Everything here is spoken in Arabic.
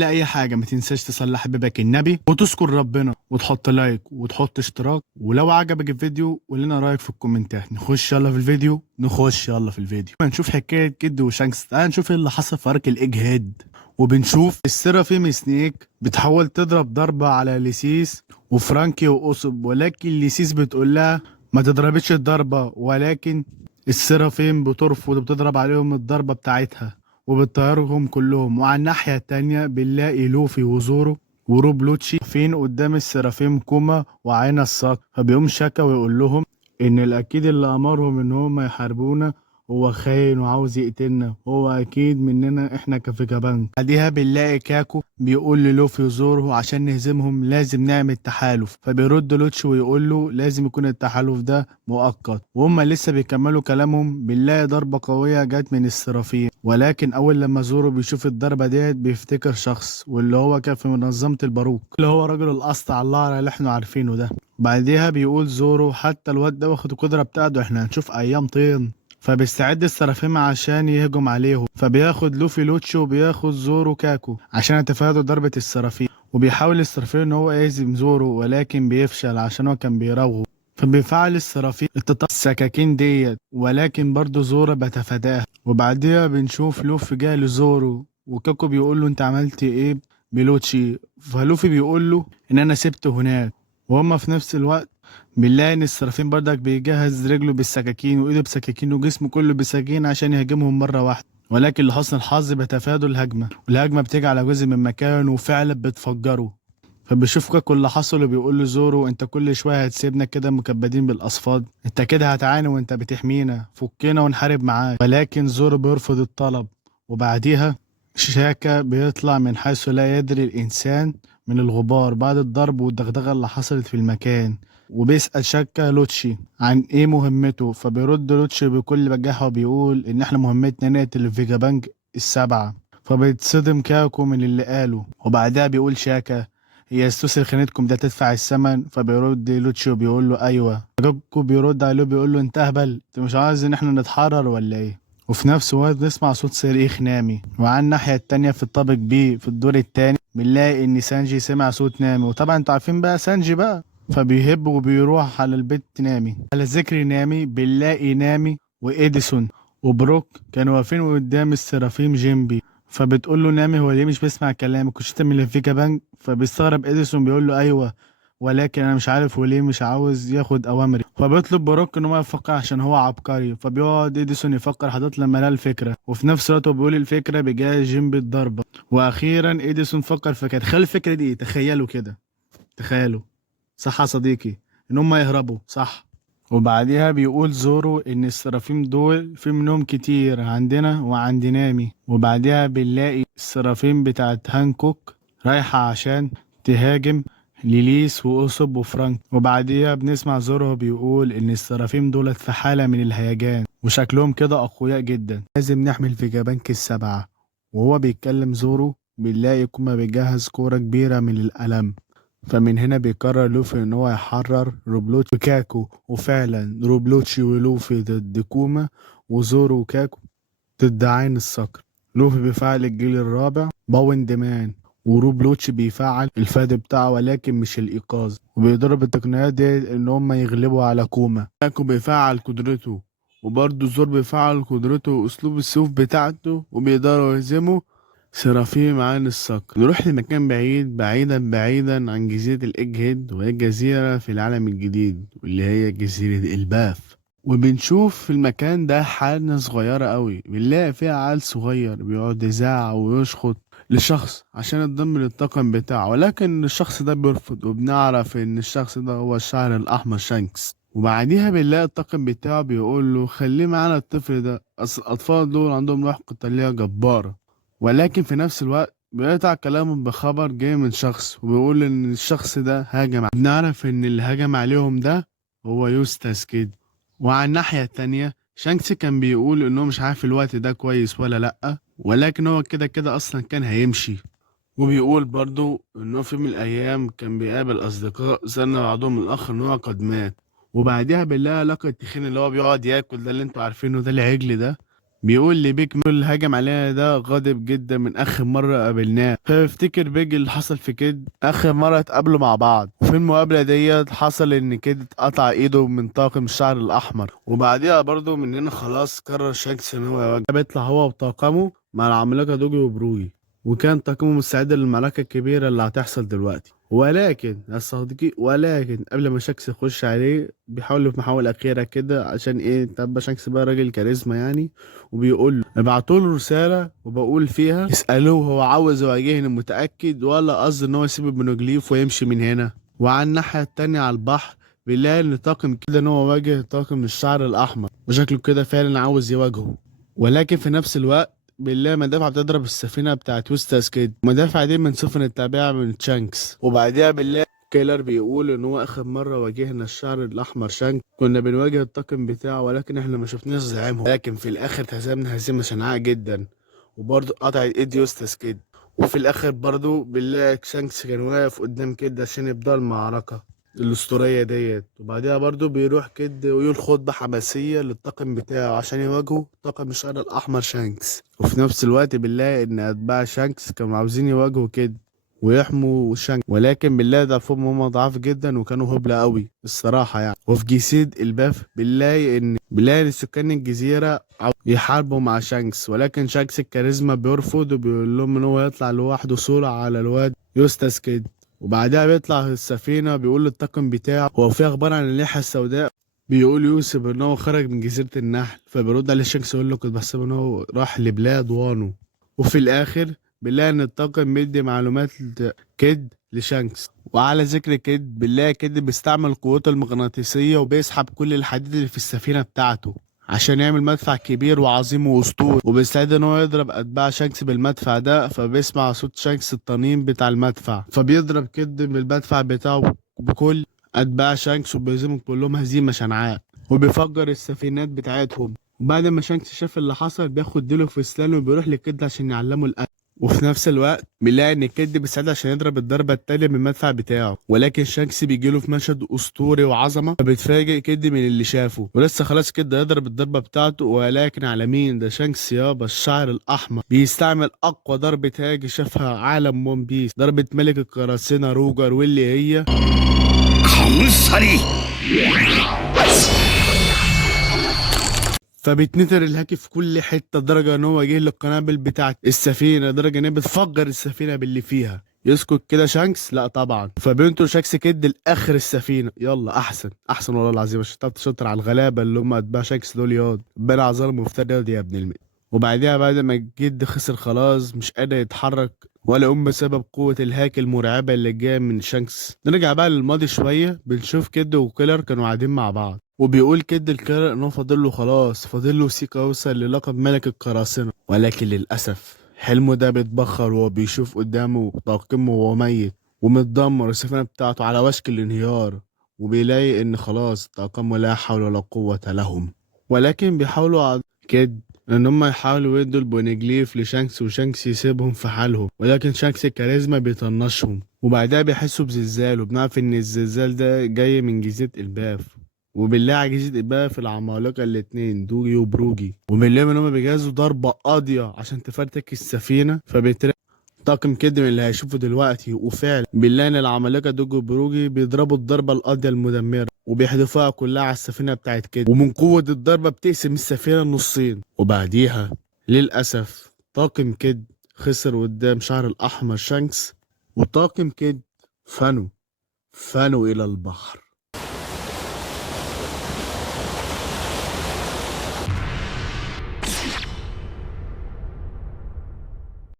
لا اي حاجه ما تنساش تصلي حبيبك النبي وتذكر ربنا وتحط لايك وتحط اشتراك، ولو عجبك الفيديو قول لنا رايك في الكومنتات. نخش يلا في الفيديو هنشوف حكايه كيد وشانكس. تعال نشوف ايه اللي حصل في ارك الاجهاد. وبنشوف السيرافيم سنيك بتحاول تضرب ضربه على ليسيس وفرانكي وأوسب، ولكن ليسيس بتقول لها ما تضربتش الضربه، ولكن السيرافيم بترفض وبتضرب عليهم الضربه بتاعتها وبتطيرهم كلهم. وعلى الناحية التانية بنلاقي لوفي وزورو وروبلوتشي فين قدام السرافيم كوما وعينا الصقر، فبيقوم شاكا ويقول لهم ان الاكيد اللي امرهم ان هم يحاربونا هو خاين وعاوز يقتلنا، هو اكيد مننا احنا كفيكا بانك. بعديها بنلاقي كاكو بيقول للوفي وزورو عشان نهزمهم لازم نعمل تحالف، فبيرد لوتشي ويقول له لازم يكون التحالف ده مؤقت. وهم لسه بيكملوا كلامهم بنلاقي ضربة قوية جت من السرافيم، ولكن اول لما زورو بيشوف الضربة ديت بيفتكر شخص، واللي هو كان في منظمة الباروك اللي هو رجل القسط على الله اللي احنا عارفينه ده. بعديها بيقول زورو حتى الواد ده واخد القدرة بتاعته احنا هنشوف ايام طين. فبيستعد السرافيم عشان يهجم عليهم، فبياخد لوفي لوتشو وبياخد زورو كاكو عشان يتفادوا ضربة السرافيم. وبيحاول السرافيم ان هو يهزم زورو ولكن بيفشل عشان هو كان بيراوغه. فبيفعل السرافيم السكاكين ديت، ولكن برضه زورو بتفاداها. وبعديها بنشوف لوفي جاي لزورو وكاكو بيقول له انت عملت ايه بلوتشي، فلوفي بيقول له ان انا سبته هناك. وهما في نفس الوقت بنلاقي ان السرافين بردك بيجهز رجله بالسكاكين وايده بسكاكين وجسمه كله بسكاكين عشان يهاجمهم مره واحده، ولكن لحسن الحظ بيتفادوا الهجمه، والهجمه بتيجي على جزء من مكانه وفعلا بتفجره. فبيشوف كاكو اللي حصل وبيقول له زورو انت كل شويه هتسيبنا كده مكبدين بالاصفاد، انت كده هتعاني وانت بتحمينا، فكنا ونحارب معاك. ولكن زورو بيرفض الطلب. وبعديها شاكا بيطلع من حيث لا يدري الانسان من الغبار بعد الضرب والدغدغه اللي حصلت في المكان، وبيسأل شاكا لوتشي عن ايه مهمته، فبيرد لوتشي بكل بجاحة وبيقول ان احنا مهمتنا نقتل الفيجا بانج السبعة. فبيتصدم كاكو من اللي قاله، وبعدها بيقول شاكا هي استوسل خانتكم ده تدفع الثمن. فبيرد لوتشي وبيقول له ايوه. كاكو بيرد عليه بيقول له انت اهبل، انت مش عايز ان احنا نتحرر ولا ايه؟ وفي نفس الوقت نسمع صوت صريخ نامي. وعلى الناحية التانية في الطابق بي في الدور التاني بنلاقي ان سانجي سمع صوت نامي، وطبعا انتوا عارفين بقى سانجي بقى، فبيهب وبيروح على البيت نامي. على ذكر نامي بنلاقي نامي وإديسون وبروك كانوا واقفين قدام السرافيم جيمبي، فبتقول له نامي هو ليه مش بيسمع كلامك كنت انت من الفيكا بانك؟ فبيستغرب إديسون بيقول له ايوه، ولكن انا مش عارف هو ليه مش عاوز ياخد اوامري. فبيطلب بروك ان هو يفكر عشان هو عبقري، فبيقعد إديسون يفكر حضرتك لما لقى الفكره، وفي نفس الوقت هو بيقول الفكره بجاي جيمبي الضربه. واخيرا إديسون فكر في كده. تخيل الفكره دي، تخيلوا كده، تخيلوا صح يا صديقي ان هم يهربوا صح. وبعديها بيقول زورو ان السرافيم دول في منهم كتير عندنا وعند نامي. وبعديها بنلاقي السرافيم بتاعت هانكوك رايحة عشان تهاجم ليليس وأوسوب وفرانك. وبعديها بنسمع زورو بيقول ان السرافيم دولت في حالة من الهيجان وشكلهم كده أقوياء جدا، لازم نحمل في جبانك السبعة. وهو بيتكلم زورو بنلاقي كوما بيجهز كورة كبيرة من القلم، فمن هنا بيقرر لوفي ان هو يحرر روبلوتشي وكاكو. وفعلا روبلوتشي ولوفي ضد كوما، وزورو وكاكو ضد عين الصقر. لوفي بيفعل الجيل الرابع باوند مان، وروبلوتشي بيفعل الفاد بتاعه ولكن مش الإيقاظ، وبيضرب التقنيات دي ان هم يغلبوا على كوما. كاكو بيفعل قدرته، وبرضه زور بيفعل قدرته واسلوب السيوف بتاعته وبيقدروا يهزموا سرافيم عين الصقر. نروح لمكان بعيد بعيدا بعيدا عن جزيرة الإيج هيد، وهي جزيرة في العالم الجديد واللي هي جزيرة الباف. وبنشوف في المكان ده حالة صغيرة قوي، بنلاقي فيها عيل صغير بيقعد يزعق ويشخط لشخص عشان ينضم للطاقم بتاعه، ولكن الشخص ده بيرفض، وبنعرف ان الشخص ده هو الشعر الأحمر شانكس. وبعديها بنلاقي الطاقم بتاعه بيقول له خليه معانا الطفل ده، أصل الأطفال دول عندهم روح قتالية جبارة. ولكن في نفس الوقت بيقطع كلامهم بخبر جاي من شخص وبيقول ان الشخص ده هاجم. بنعرف ان اللي هاجم عليهم ده هو يوستاس كده. وعلى الناحية التانية شانكس كان بيقول انه مش عارف الوقت ده كويس ولا لأ، ولكن هو كده كده اصلا كان هيمشي. وبيقول برضو انه في من الايام كان بيقابل اصدقاء ظن بعضهم الاخر ان هو قد مات. وبعديها بالله علاقة التخين اللي هو بيقعد ياكل ده اللي انتوا عارفينه ده العجل ده بيقول لي بيج اللي هجم علينا ده غاضب جدا من اخر مره قابلناه، فبيفتكر بيج اللي حصل في كيد اخر مره اتقابلوا مع بعض. وفي المقابله ديت حصل ان كيد اتقطع ايده من طاقم الشعر الاحمر. وبعديها برضو مننا خلاص قرر شانكس ان هو يواجه، بيطلع هو وطاقمه مع العملاقه دوجي وبروي، وكان طاقمه مستعد للمعركه الكبيره اللي هتحصل دلوقتي. ولكن يا صديقي، ولكن قبل ما شاكس يخش عليه بيحاول في محاولة أخيرة كده عشان إيه، تبقى شاكس بقى راجل كاريزما يعني، وبيقول له ابعتوا له رسالة وبقول فيها اسألوه هو عاوز يواجهني متأكد ولا قصد إن هو يسيب البنوجليف ويمشي من هنا. وعلى الناحية التانية على البحر بيلاقي إن طاقم كده إن هو واجه طاقم الشعر الأحمر، وشكله كده فعلا عاوز يواجهه. ولكن في نفس الوقت بنلاقي مدافع بتضرب السفينة بتاعت ويستاس كيد، المدافع دي من سفن التابعة من شانكس. وبعديها بنلاقي كيلر بيقول ان هو اخر مرة واجهنا الشعر الاحمر شانك كنا بنواجه الطاقم بتاعه، ولكن احنا ما شفناش زعيمهم، لكن في الاخر هزمنا هزيمة شنعاء جدا، وبرضه قطعت ايد يوستاس كيد. وفي الاخر برضه بنلاقي شانكس كان واقف قدام كيد عشان يبدأ المعركة الأسطورية ديت. وبعدها برضو بيروح كيد ويقول خطبة حماسية للطاقم بتاعه عشان يواجهوا طاقم الشعر الأحمر شانكس. وفي نفس الوقت بنلاقي إن أتباع شانكس كانوا عاوزين يواجهوا كيد ويحموا شانكس، ولكن بنلاقي ضعفهم هما ضعاف جدا وكانوا هبلة قوي الصراحة يعني. وفي جسيد الباف بنلاقي إن سكان الجزيرة يحاربوا مع شانكس، ولكن شانكس الكاريزما بيرفض وبيقول لهم إن هو يطلع لوحده صورة على الواد يوستاس كيد. وبعدها بيطلع السفينة بيقول للطاقم بتاعه هو في أخبار عن الليحة السوداء. بيقول يوسف إن هو خرج من جزيرة النحل، فبيرد عليه شانكس يقول له كنت بحسب إن هو راح لبلاد وانو. وفي الآخر بنلاقي إن الطاقم بيدي معلومات كيد لشانكس. وعلى ذكر كيد بنلاقي كيد بيستعمل قوته المغناطيسية وبيسحب كل الحديد اللي في السفينة بتاعته عشان يعمل مدفع كبير وعظيم واسطوري، وبيستعد ان هو يضرب اتباع شانكس بالمدفع ده. فبيسمع صوت شانكس الطنين بتاع المدفع، فبيضرب كد بالمدفع بتاعه بكل اتباع شانكس وبيهزمهم كلهم هزيمة شنعاء، وبيفجر السفينات بتاعتهم. وبعد ما شانكس شاف اللي حصل بياخد ديله في سلانه وبيروح لكد عشان يعلمه القتل. وفي نفس الوقت بنلاقي ان كيد بيساعد عشان يضرب الضربة التانية من المدفع بتاعه، ولكن شانكس بيجيله في مشهد اسطوري وعظمة، فبيتفاجئ كيد من اللي شافه. ولسه خلاص كيد هيضرب الضربة بتاعته، ولكن على مين؟ ده شانكس يابا الشعر الاحمر بيستعمل اقوى ضربة هاجي شافها عالم ون بيس، ضربة ملك القراصنة روجر، واللي هي カムサリ فبيتنتر الهاكي في كل حته لدرجه ان هو جه للقنابل بتاعت السفينه، لدرجه ان هي بتفجر السفينه باللي فيها. يسكت كده شانكس؟ لا طبعا، فبينطر شانكس كد لاخر السفينه. يلا احسن احسن والله العظيم عشان تعرف تشطر على الغلابه اللي هم اتباع شانكس دول ياض، ربنا عظيم مفتري ياض يا ابن المئة. وبعدها بعد ما الجد خسر خلاص مش قادر يتحرك ولا يقوم بسبب قوة الهاك المرعبة اللي جاية من شانكس. نرجع بقى للماضي شوية، بنشوف كيد وكيلر كانوا قاعدين مع بعض، وبيقول كيد الكيلر ان هو فاضل له خلاص، فاضل له سيكا يوصل للقب ملك القراصنة. ولكن للأسف حلمه ده بيتبخر وهو بيشوف قدامه طاقمه وهو ميت ومتدمر السفينة بتاعته على وشك الانهيار، وبيلاقي ان خلاص طاقمه لا حول ولا قوة لهم. ولكن بيحاولوا كيد ان هم يحاولوا يدوا البونيجليف لشانكس وشانكس يسيبهم في حالهم، ولكن شانكس الكاريزما بيطنشهم. وبعدها بيحسوا بزلزال، وبنعرف ان الزلزال ده جاي من جزيرة الباف. وبنلاقي على جزيرة الباف العمالقة الاتنين دوجي وبروجي، وبنلاقيهم ان هم بيجهزوا ضربة قاضية عشان تفرتك السفينة. فبيترقى طاقم كده من اللي هيشوفه دلوقتي، وفعلا بنلاقي ان العمالقة دوجي وبروجي بيضربوا الضربة القاضية المدمرة وبيحدفوها كلها على السفينة بتاعت كده، ومن قوة الضربة بتقسم السفينة نصين. وبعديها للأسف طاقم كيد خسر قدام شعر الأحمر شانكس، وطاقم كيد فنوا إلى البحر.